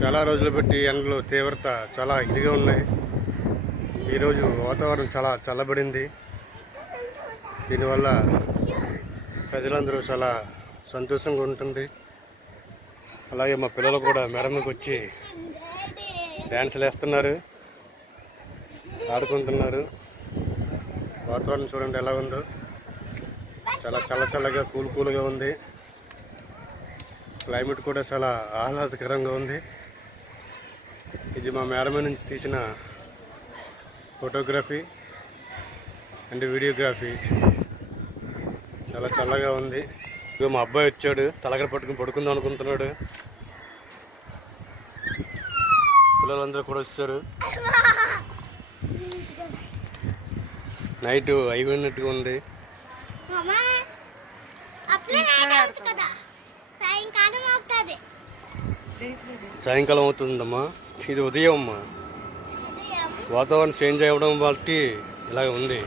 చాలా రోజులు బట్టి ఎండలు తీవ్రత చాలా ఇదిగా ఉన్నాయి. ఈరోజు వాతావరణం చాలా చల్లబడింది. దీనివల్ల ప్రజలందరూ చాలా సంతోషంగా ఉంటుంది. అలాగే మా పిల్లలు కూడా మెరమకు వచ్చి డ్యాన్సులు వేస్తున్నారు, ఆడుకుంటున్నారు. వాతావరణం చూడండి ఎలా ఉందో, చాలా చల్లగా కూల్గా ఉంది. క్లైమేట్ కూడా చాలా ఆహ్లాదకరంగా ఉంది. ఇది మా మేడమ నుంచి తీసిన ఫోటోగ్రఫీ అండ్ వీడియోగ్రఫీ. చాలా చల్లగా ఉంది. ఇక మా అబ్బాయి వచ్చాడు, తలగడ పట్టుకుని పడుకుందాం అనుకుంటున్నాడు. పిల్లలందరూ కూడా వచ్చారు. నైట్ అయిపోయినట్టుగా ఉంది. సాయంకాలం అవుతుందమ్మా, ఇది ఉదయం అమ్మా. వాతావరణం చేంజ్ అవ్వడం బట్టి ఇలాగ ఉంది.